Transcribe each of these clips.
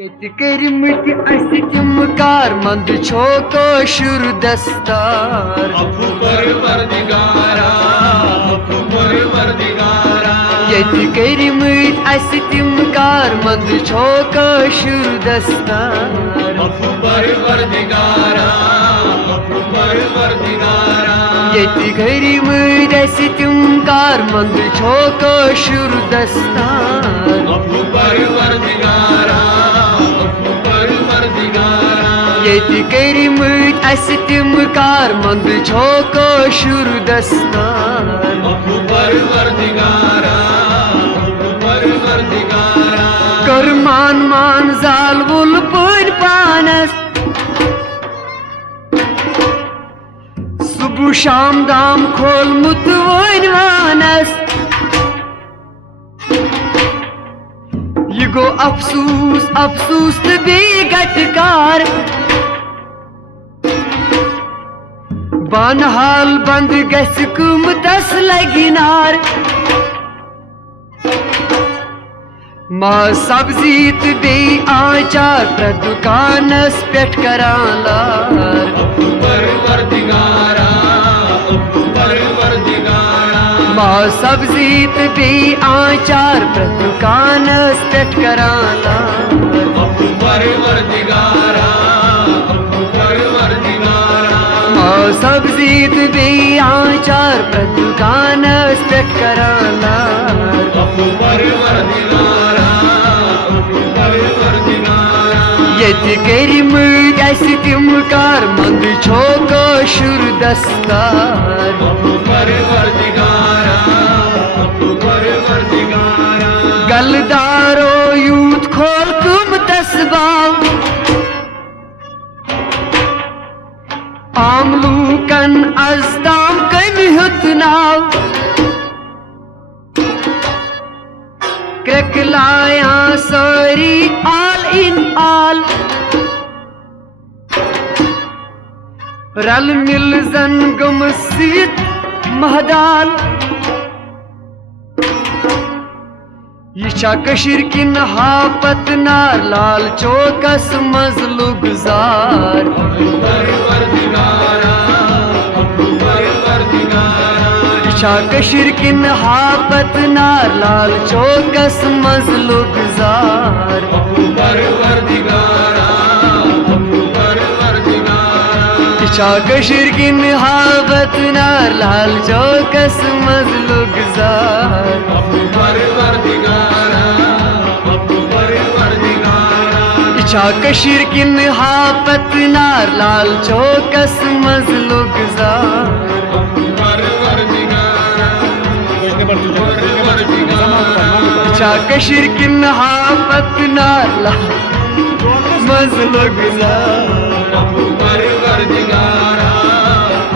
Yeti kerimti asitim karmand ço koşur destar. Afu parvardigara, afu parvardigara. Yeti kerimti asitim karmand ço koşur destar. Afu parvardigara, afu parvardigara. Yeti kerimti asitim karmand ço koşur destar. Afu parvardigara. Yeti kerimti asitim karmand ço koşur destar. Afu parvardigara, afu parvardigara. Karman manzal vul pur panas. Subu sham dam khol mutvanvanas. Yigo afsus afsus be gatkar. Banhal band ges kumtas laginar. Ma sabzit be aachar pradukanas pet karalar. Afu parvardigara, afu parvardigara. Ma sabzit be aachar pradukanas pet karalar. Afu parvardigara, afu parvardigara. Ma sabzit be aachar pradukanas pet karalar. Afu parvardigara, afu parvardigara. Yeti kerimti asitim karmand ço koşur destar. Afu parvardigara, afu parvardigara. Galdaro yut khol kum tasbav. Amlukan azdam kami hutnav. Kreklaya sari all in all. Ral mil zangam sit mahdal. Yişa kaşirkin hafat nar lal çokas mazlu guzar. Afu parvardigara, afu parvardigara. Yişa kaşirkin hafat nar lal çokas mazlu guzar. Afu parvardigara, afu parvardigara. Yişa kaşirkin hafat nar lal çokas mazlu guzar. Afu parvardigara, afu parvardigara. İça kaşirkin hafat nar lal çokas mazlu guzar. Afu parvardigara, afu parvardigara. İça kaşirkin hafat nar lal mazlu guzar. Afu parvardigara,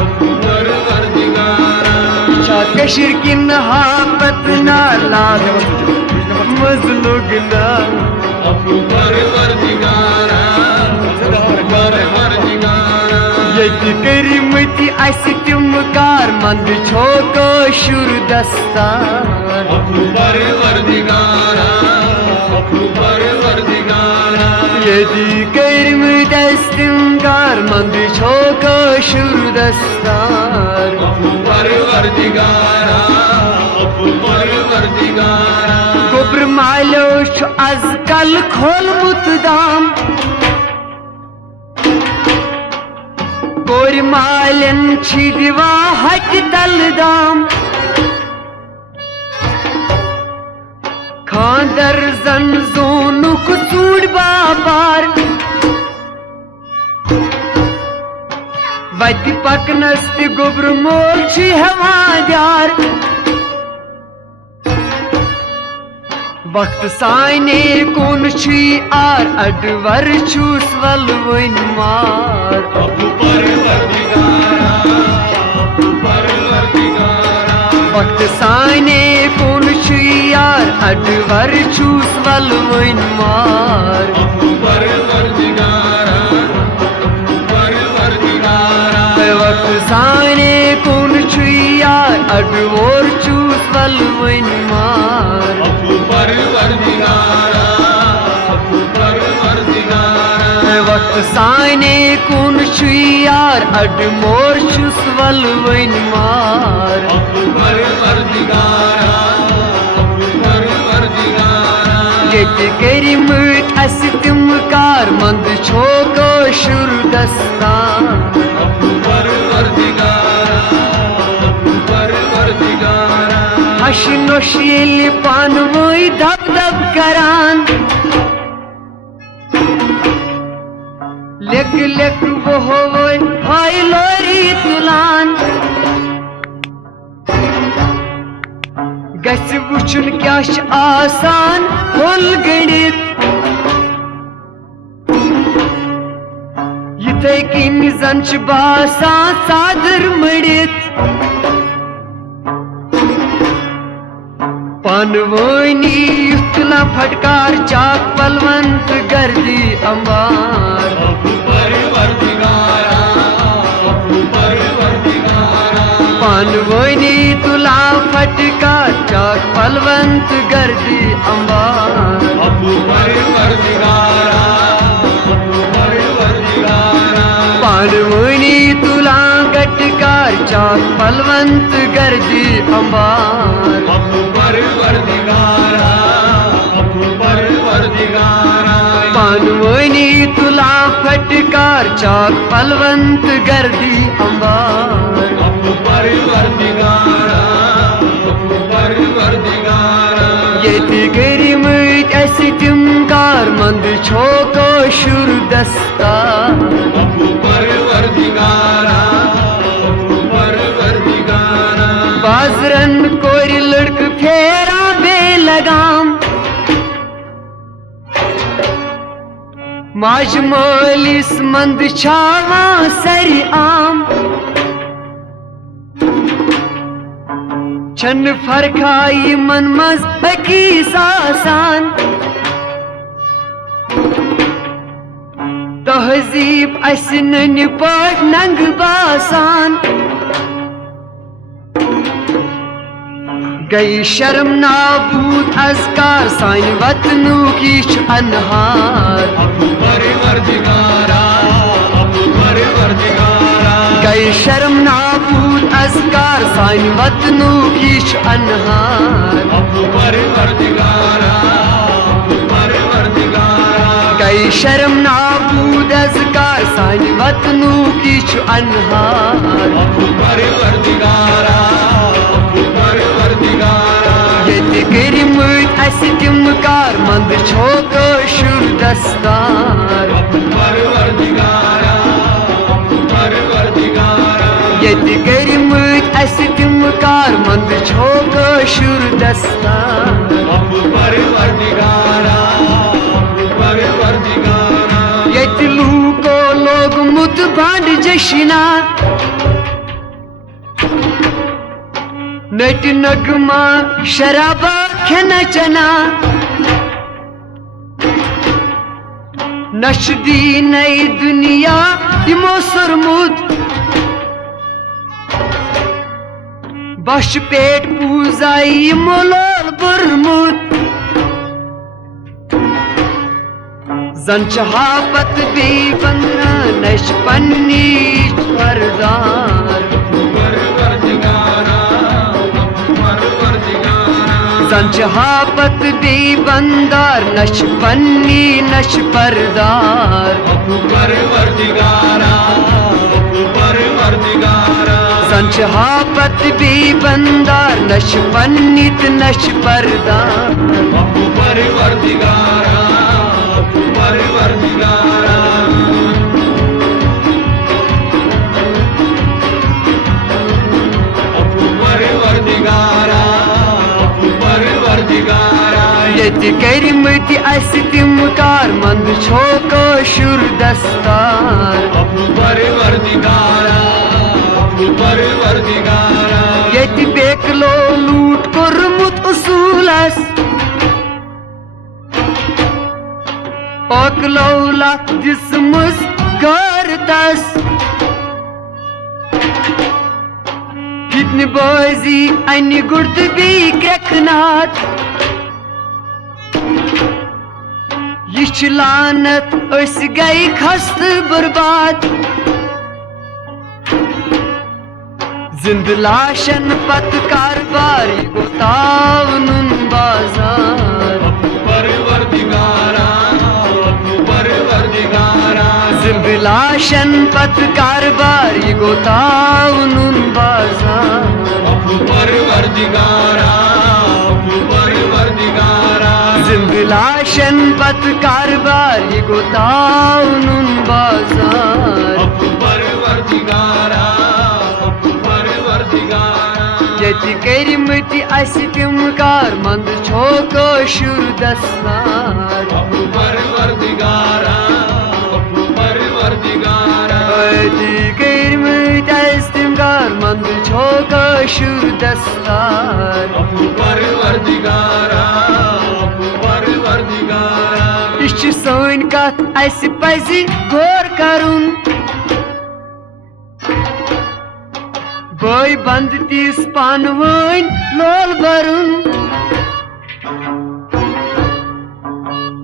afu parvardigara. İça kaşirkin hafat nar lal mazlu guzar. Afu parvardigara, afu parvardigara. Yeti kerimti asitim karmand ço koşur destar. Afu parvardigara, afu parvardigara. Yedi kerimti asitim karmand ço koşur destar. Afu parvardigara, afu parvardigara. Gobr malosh az kal khol mutdam. Kor malen chidwa hat daldam. Khandar zan zonuk sud babar. Vati paknasti gobr mol chi hawadar. Vakt saine konchi ar advar chus valvin mar. Afu parvardigara, afu parvardigara. Vakt saine konchi ar advar chus valvin mar. Afu parvardigara, afu parvardigara. Vakt saine konchi ar advar chus valvin mar. Afu parvardigara, afu parvardigara. वक्त साने कुन छु यार अडमोर छुस वलवन मार परवरदिगारा परवरदिगारा ये करिमत अस तिम car मंद छो कशुर दस्तान परवरदिगारा परवरदिगारा hush नोश येलि पानवई धब धब करान लेक लेक वो होय हाय लोरी तुलान गस वुचुन क्या छ आसान होल गणित यिथे किन जन छ बासान सादर मड़ित पानवनी युतला फटकार चाक पलवंत गर्दी अंबार परवरदिगारा परवरदिगारा पानवनी तुला फटकार चाक पलवंत गर्दी अंबार परवरदिगारा परवरदिगारा पानवनी तुला गटकार चाक पलवंत गर्दी अंबार परवरदिगारा परवरदिगारा पानवनी तुला फटकार चाक पलवंत गर्दी अंबार परवरदिगारा परवरदिगारा ये गरिमत अस तिम कार मंद छो कशुर दस्तार परवरदिगारा परवरदिगारा बाजरन कोर लड़क फेरा बे लगाम माज मोलिस मंद छावा सरी आम छन फरखाई मन मज हकी सासान तहजीब अस नन पाट नंग बासान गई शर्म नाबूद अजकार साइन वतनू की अनहार परवरदिगारा परवरदिगारा गई शर्म नाबूद अजकार साइन वतनू की अनहार परवरदिगारा परवरदिगारा गई शर्म नाबूद अजकार साइन वतनू की अनहार परवरदिगारा परवरदिगारा ये गरिमत अस तिम कार मंद छो कशुर दस्तार परवरदिगारा परवरदिगारा ये गरिमत अस तिम कार मंद छो कशुर दस्तार परवरदिगारा परवरदिगारा ये लूको लोग मुत भांड जशिना नट नगमा शराबा खेना चना नशदी नई दुनिया इमो सरमुद बश पेट पूजाई मोलोल बुरमुद जन चहापत बे बंदना नश पन्नी परदार परवरदिगारा परवरदिगारा जन चहापत बे बंदार नश पन्नी नश परदार परवरदिगारा परवरदिगारा जन चहापत बे बंदार नश पन्नित नश परदार परवरदिगारा परवरदिगारा परवरदिगारा परवरदिगारा ये गरिमत अस तिम कार मंद छो कशुर दस्तार परवरदिगारा परवरदिगारा ये बेकलो लूट कोरमुत उसूलस ओकलौला जिस्मस गर्दस फितन बाजी अनि गुर्द बी क्रखनाथ ये छ लानत अस गई खस्त बर्बाद जिंद लाशन पत कारबार गो तावनुन बाजार परवरदिगारा परवरदिगारा जिंद लाशन पत कारबार गो तावनुन बाजार परवरदिगारा परवरदिगारा जिंद लाशन पत कारबार गो तावनुन बाजार परवरदिगारा यति करिमति अस तिम कार मंद छो कशुर दस्तार परवरदिगारा परवरदिगारा यति करिमति अस तिम कार मंद छो कशुर दस्तार परवरदिगारा परवरदिगारा इस सोन कथ अस पजि गौर करुन बई बंद तीस पानवन लोल बरुन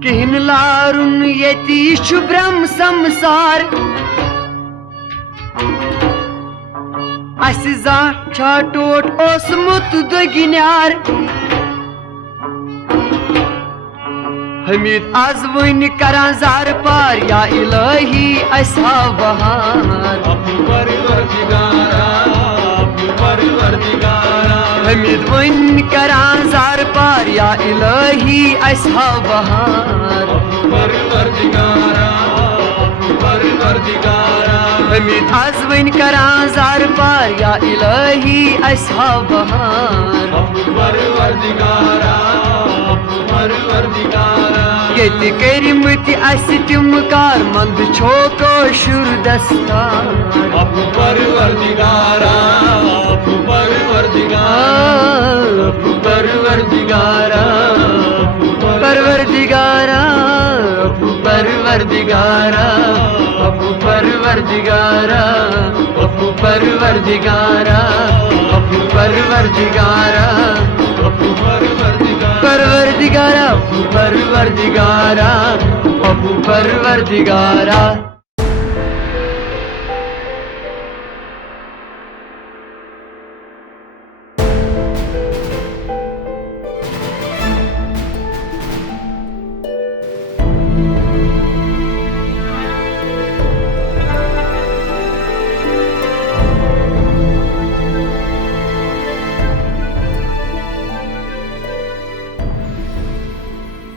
किन लारुन यति छु ब्रह्म संसार अस जा छाटोट ओसमुत दगिन्यार हमीद आज वन करान जार पार या इलाही असा बहार परवरदिगारा परवरदिगारा हमीद वन करान जार पार या इलाही असा बहार परवरदिगारा परवरदिगारा हमीद आज वन करान जार पार या इलाही असा बहार परवरदिगारा परवरदिगारा यति करिमति अस तिम कार मंद छो कशुर दस्तार परवरदिगारा परवरदिगारा परवरदिगारा परवरदिगारा परवरदिगारा परवरदिगारा परवरदिगारा परवरदिगारा परवरदिगारा परवरदिगारा परवरदिगारा